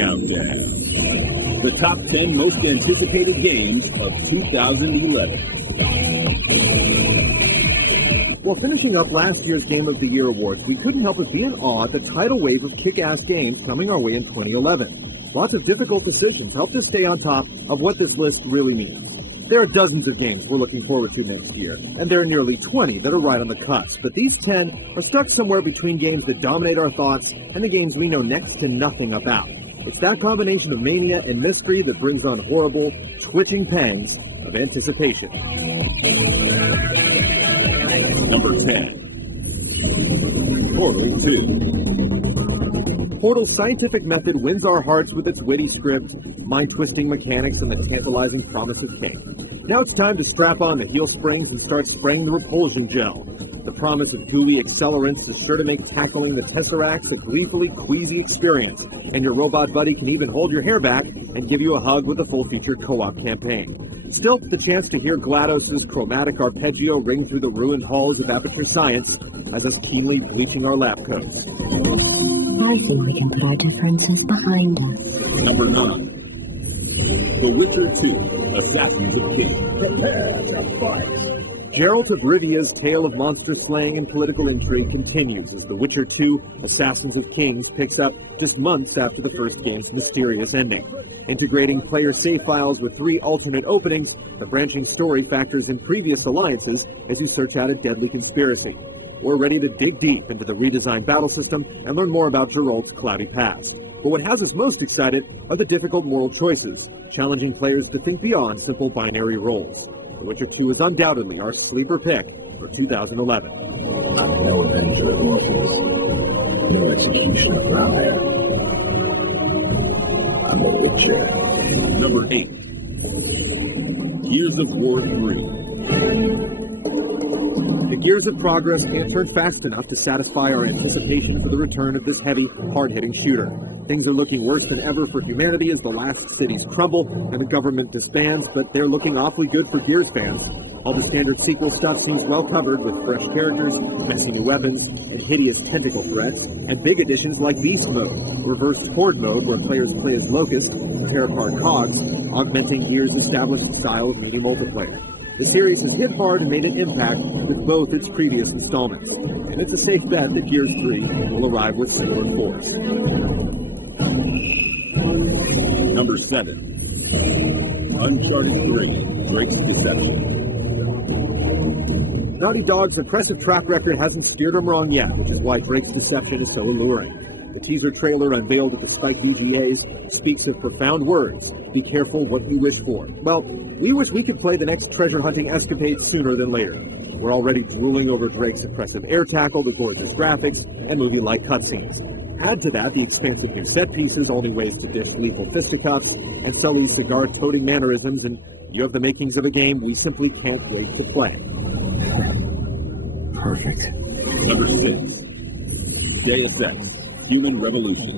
Countdown. The top 10 most anticipated games of 2011. While finishing up last year's Game of the Year awards, we couldn't help but be in awe at the tidal wave of kick-ass games coming our way in 2011. Lots of difficult decisions helped us stay on top of what this list really means. There are dozens of games we're looking forward to next year, and there are nearly 20 that are right on the cusp, but these 10 are stuck somewhere between games that dominate our thoughts and the games we know next to nothing about. It's that combination of mania and mystery that brings on horrible, twitching pangs of anticipation. Number 10. Portal 2. Portal's scientific method wins our hearts with its witty script, mind-twisting mechanics, and the tantalizing promise of change. Now it's time to strap on the heel springs and start spraying the repulsion gel. The promise of gooey accelerants is sure to make tackling the Tesseracts a gleefully queasy experience, and your robot buddy can even hold your hair back and give you a hug with a full-featured co-op campaign. Still, the chance to hear GLaDOS' chromatic arpeggio ring through the ruined halls of Aperture Science has us keenly bleaching our lab coats. I think we can put our differences behind us. Number 9. The Witcher 2, Assassins of Kings. Geralt of Rivia's tale of monster slaying and political intrigue continues as The Witcher 2, Assassins of Kings picks up this month after the first game's mysterious ending. Integrating player save files with 3 alternate openings, the branching story factors in previous alliances as you search out a deadly conspiracy. We're ready to dig deep into the redesigned battle system and learn more about Geralt's cloudy past. But what has us most excited are the difficult moral choices, challenging players to think beyond simple binary roles. The Witcher 2 is undoubtedly our sleeper pick for 2011. Number 8. Gears of War 3. The gears of progress can't turn fast enough to satisfy our anticipation for the return of this heavy, hard-hitting shooter. Things are looking worse than ever for humanity as the last cities crumble and the government disbands, but they're looking awfully good for Gears fans. All the standard sequel stuff seems well covered with fresh characters, messy new weapons, and hideous tentacle threats, and big additions like Beast Mode, Reverse Horde Mode where players play as Locust and tear apart cogs, augmenting Gears' established style of media multiplayer. The series has hit hard and made an impact with both its previous installments, and it's a safe bet that Gears 3 will arrive with similar force. Number 7. Uncharted 3, Drake's Deception. Naughty Dog's impressive track record hasn't steered them wrong yet, which is why Drake's Deception is so alluring. The teaser trailer unveiled at the Spike VGAs speaks of profound words. Be careful what you wish for. Well, we wish we could play the next treasure hunting escapade sooner than later. We're already drooling over Drake's impressive air tackle, the gorgeous graphics, and movie-like cutscenes. Add to that the expansive new set pieces, only ways to dish lethal fisticuffs, and Sully's cigar-toting mannerisms, and you have the makings of a game we simply can't wait to play. Perfect. Number 6. Deus Ex, Human Revolution.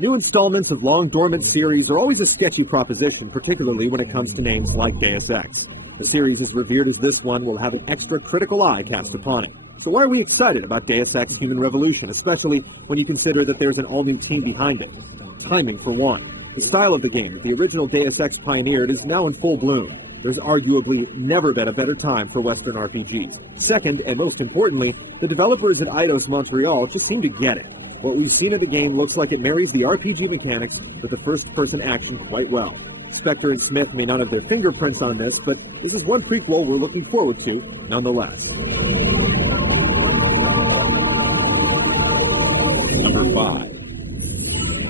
New installments of long-dormant series are always a sketchy proposition, particularly when it comes to names like Deus Ex. The series as revered as this one will have an extra critical eye cast upon it. So why are we excited about Deus Ex Human Revolution, especially when you consider that there's an all-new team behind it? Timing, for one. The style of the game that the original Deus Ex pioneered is now in full bloom. There's arguably never been a better time for Western RPGs. Second, and most importantly, the developers at Eidos Montreal just seem to get it. What we've seen of the game looks like it marries the RPG mechanics with the first-person action quite well. Spectre and Smith may not have their fingerprints on this, but this is one prequel we're looking forward to, nonetheless. Number 5.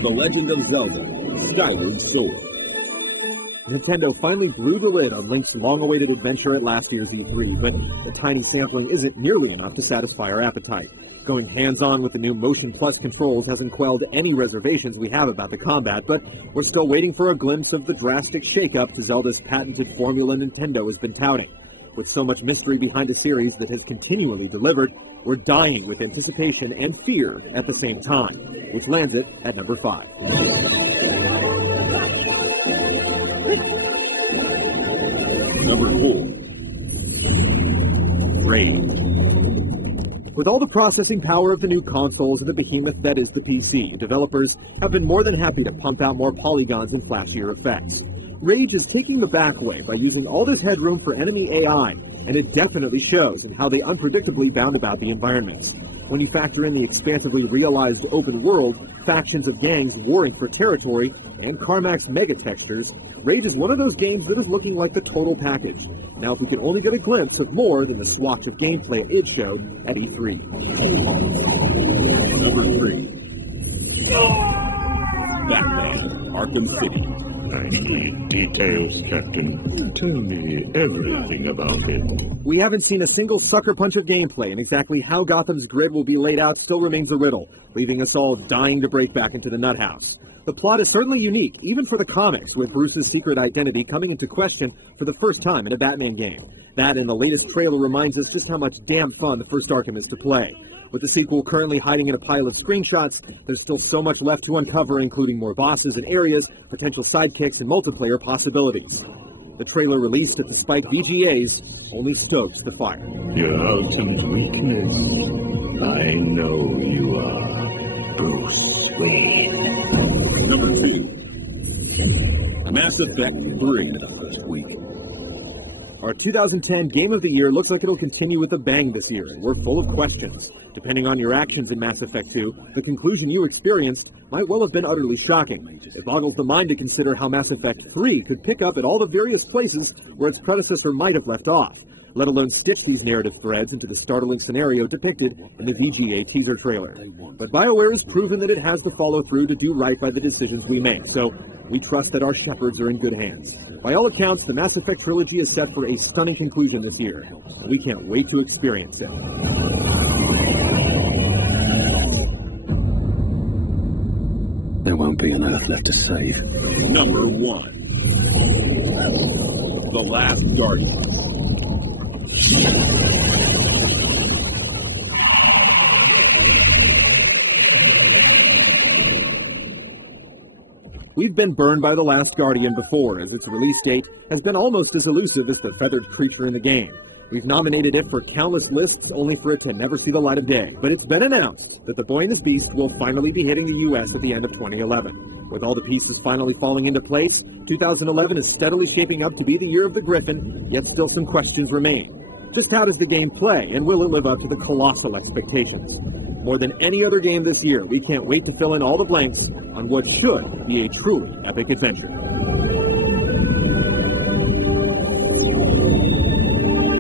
The Legend of Zelda, Skyward Sword. Nintendo finally blew the lid on Link's long-awaited adventure at last year's E3, but the tiny sampling isn't nearly enough to satisfy our appetite. Going hands-on with the new Motion Plus controls hasn't quelled any reservations we have about the combat, but we're still waiting for a glimpse of the drastic shake-up to Zelda's patented formula Nintendo has been touting. With so much mystery behind a series that has continually delivered, we're dying with anticipation and fear at the same time, which lands it at number 5. Number 4. Raid. With all the processing power of the new consoles and the behemoth that is the PC, developers have been more than happy to pump out more polygons and flashier effects. Rage is taking the back way by using all this headroom for enemy AI, and it definitely shows in how they unpredictably bound about the environments. When you factor in the expansively realized open world, factions of gangs warring for territory, and Carmack's mega textures, Rage is one of those games that is looking like the total package. Now, if we could only get a glimpse of more than the swatch of gameplay it showed at E3. Number 3. Batman, Arkham City. I need details, Captain. Tell me everything about it. We haven't seen a single sucker punch of gameplay, and exactly how Gotham's grid will be laid out still remains a riddle, leaving us all dying to break back into the nut house. The plot is certainly unique, even for the comics, with Bruce's secret identity coming into question for the first time in a Batman game. That and the latest trailer reminds us just how much damn fun the first Arkham is to play. With the sequel currently hiding in a pile of screenshots, there's still so much left to uncover, including more bosses and areas, potential sidekicks, and multiplayer possibilities. The trailer released at the spiked VGAs only stokes the fire. Your ultimate weakness. I know you are Bruce Wayne. Number 2. Mass Effect 3 this week. Our 2010 Game of the Year looks like it'll continue with a bang this year, and we're full of questions. Depending on your actions in Mass Effect 2, the conclusion you experienced might well have been utterly shocking. It boggles the mind to consider how Mass Effect 3 could pick up at all the various places where its predecessor might have left off, let alone stitch these narrative threads into the startling scenario depicted in the VGA teaser trailer. But BioWare has proven that it has the follow-through to do right by the decisions we make, so we trust that our shepherds are in good hands. By all accounts, the Mass Effect trilogy is set for a stunning conclusion this year, and we can't wait to experience it. There won't be an Earth left to save. Number 1. The Last Guardian. We've been burned by The Last Guardian before, as its release date has been almost as elusive as the feathered creature in the game. We've nominated it for countless lists, only for it to never see the light of day. But it's been announced that The Boy and His Beast will finally be hitting the US at the end of 2011. With all the pieces finally falling into place, 2011 is steadily shaping up to be the year of the Griffin, yet still some questions remain. Just how does the game play, and will it live up to the colossal expectations? More than any other game this year, we can't wait to fill in all the blanks on what should be a truly epic adventure.